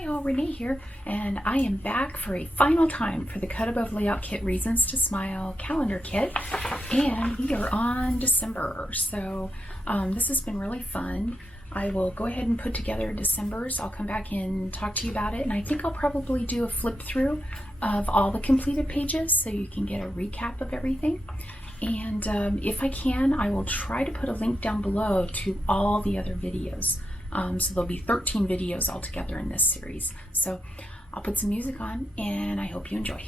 Hi all, Rene here, and I am back for a final time for the Cut Above Layout Kit Reasons to Smile calendar kit, and we are on December, so this has been really fun. I will go ahead and put together December's. I'll come back and talk to you about it, and I think I'll probably do a flip through of all the completed pages so you can get a recap of everything. And if I can, I will try to put a link down below to all the other videos. So there'll be 13 videos altogether in this series. So I'll put some music on and I hope you enjoy.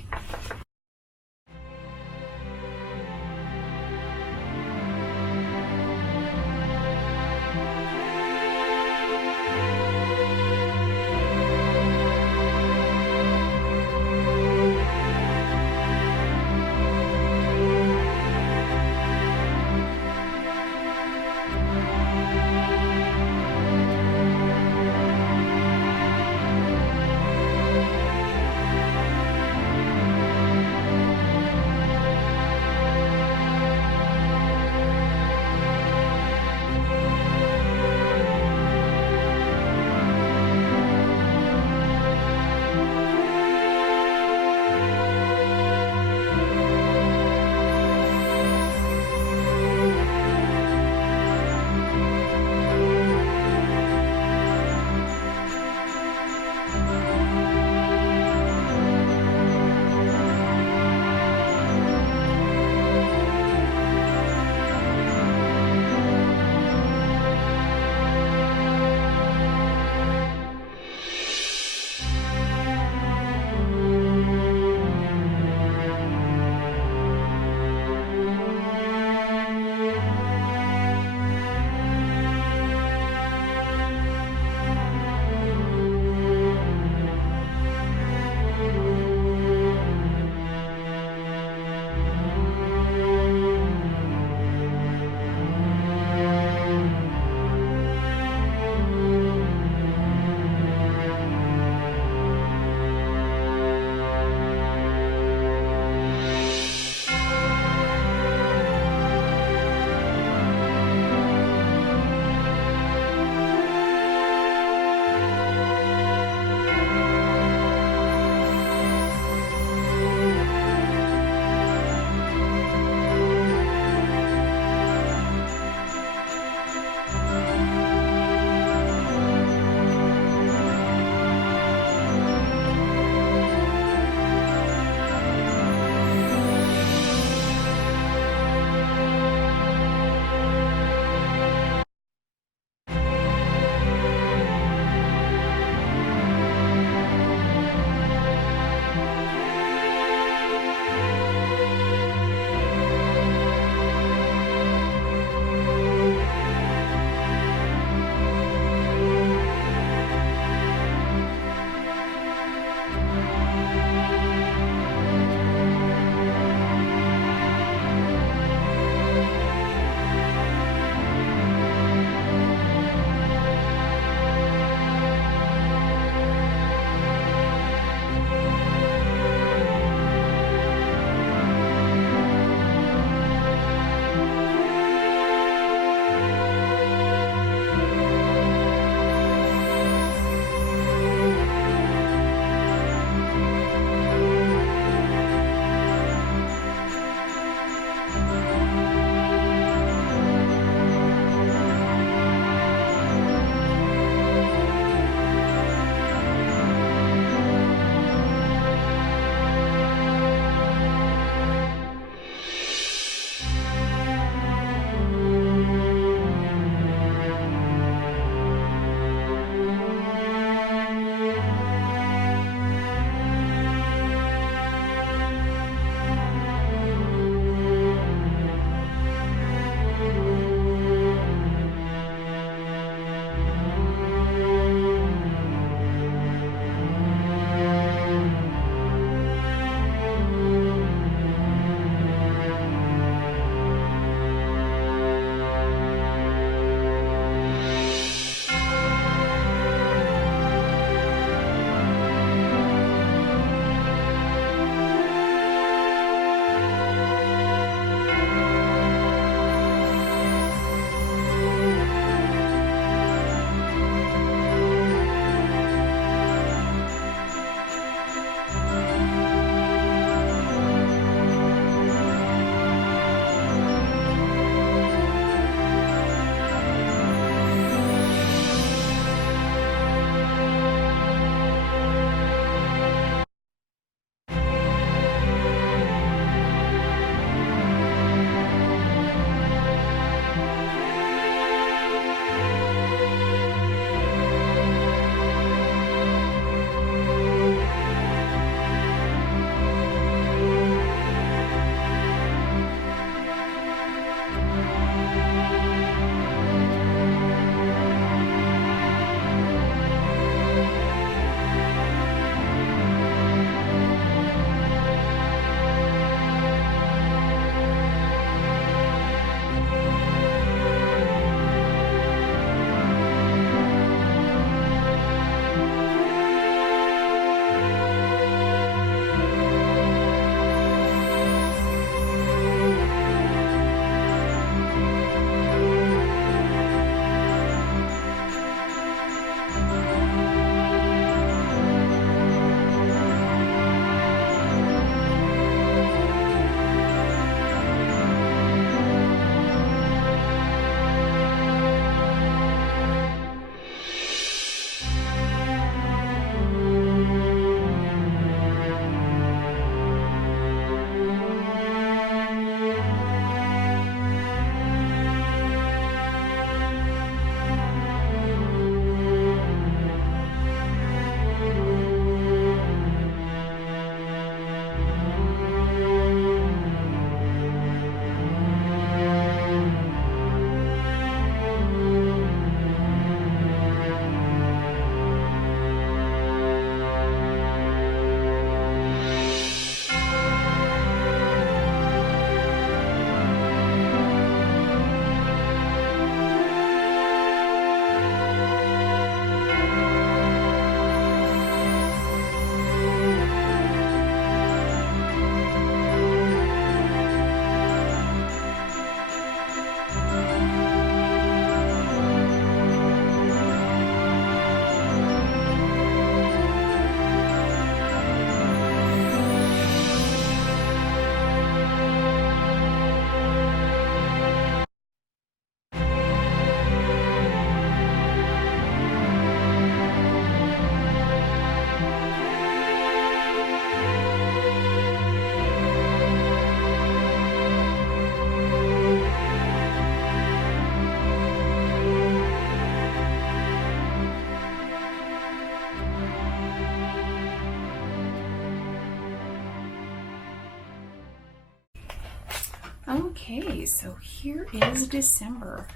Okay, so here is December.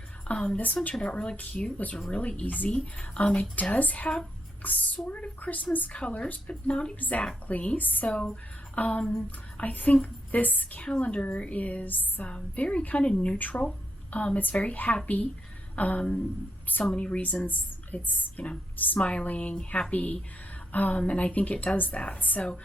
This one turned out really cute. It was really easy. It does have sort of Christmas colors, but not exactly. So I think this calendar is very kind of neutral. It's very happy. So many reasons. It's, you know, smiling, happy, and I think it does that. So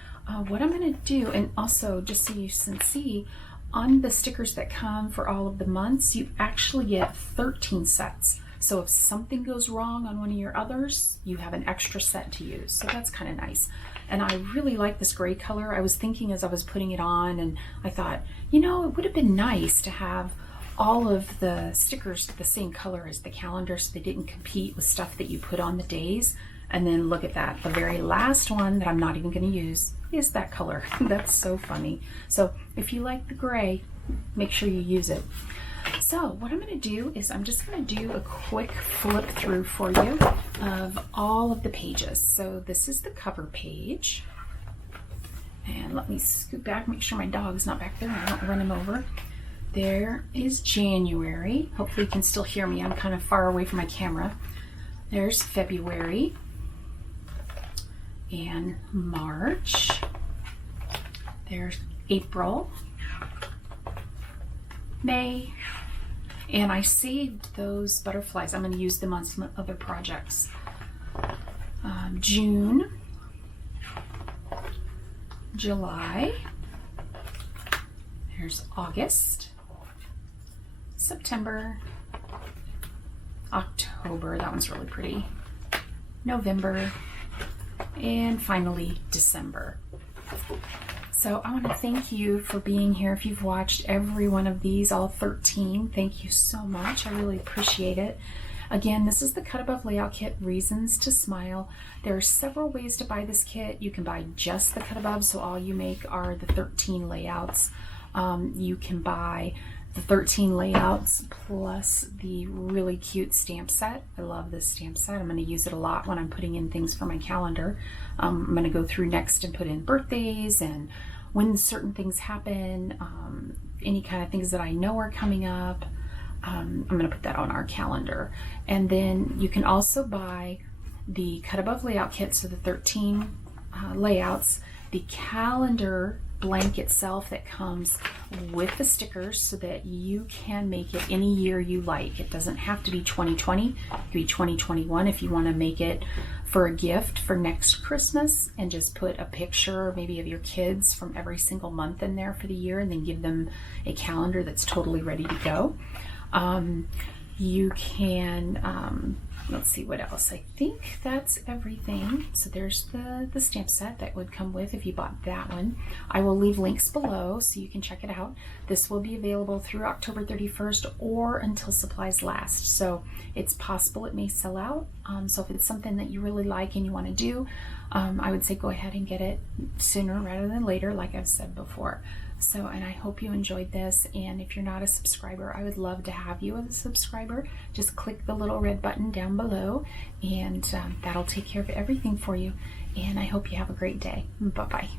what I'm going to do, and also just so you can see, on the stickers that come for all of the months, you actually get 13 sets. So if something goes wrong on one of your others, you have an extra set to use. So that's kind of nice. And I really like this gray color. I was thinking as I was putting it on, and I thought, you know, it would have been nice to have all of the stickers the same color as the calendar so they didn't compete with stuff that you put on the days. And then look at that. The very last one that I'm not even going to use is that color. That's so funny. So if you like the gray, make sure you use it. So what I'm going to do is I'm just going to do a quick flip through for you of all of the pages. So this is the cover page. And let me scoot back, make sure my dog's not back there. I don't run him over. There is January. Hopefully you can still hear me. I'm kind of far away from my camera. There's February and March. There's April, May, and I saved those butterflies. I'm going to use them on some other projects. June, July, there's August, September, October, that one's really pretty, November, and finally December. So I want to thank you for being here. If you've watched every one of these, all 13, thank you so much. I really appreciate it. Again, this is the Cut Above Layout Kit, Reasons to Smile. There are several ways to buy this kit. You can buy just the Cut Above, so all you make are the 13 layouts. You can buy the 13 layouts plus the really cute stamp set. I love this stamp set. I'm going to use it a lot when I'm putting in things for my calendar. I'm going to go through next and put in birthdays and when certain things happen, any kind of things that I know are coming up. I'm going to put that on our calendar. And then you can also buy the Cut Above Layout Kit, so the 13 layouts, the calendar blank itself that comes with the stickers so that you can make it any year you like. It doesn't have to be 2020, it could be 2021 if you want to make it for a gift for next Christmas and just put a picture maybe of your kids from every single month in there for the year and then give them a calendar that's totally ready to go. You can, let's see what else. I think that's everything. So there's the stamp set that would come with if you bought that one. I will leave links below so you can check it out. This will be available through October 31st or until supplies last. So it's possible it may sell out. So if it's something that you really like and you want to do, I would say go ahead and get it sooner rather than later, like I've said before. So, and I hope you enjoyed this, and if you're not a subscriber, I would love to have you as a subscriber. Just click the little red button down below, and that'll take care of everything for you. And I hope you have a great day. Bye-bye.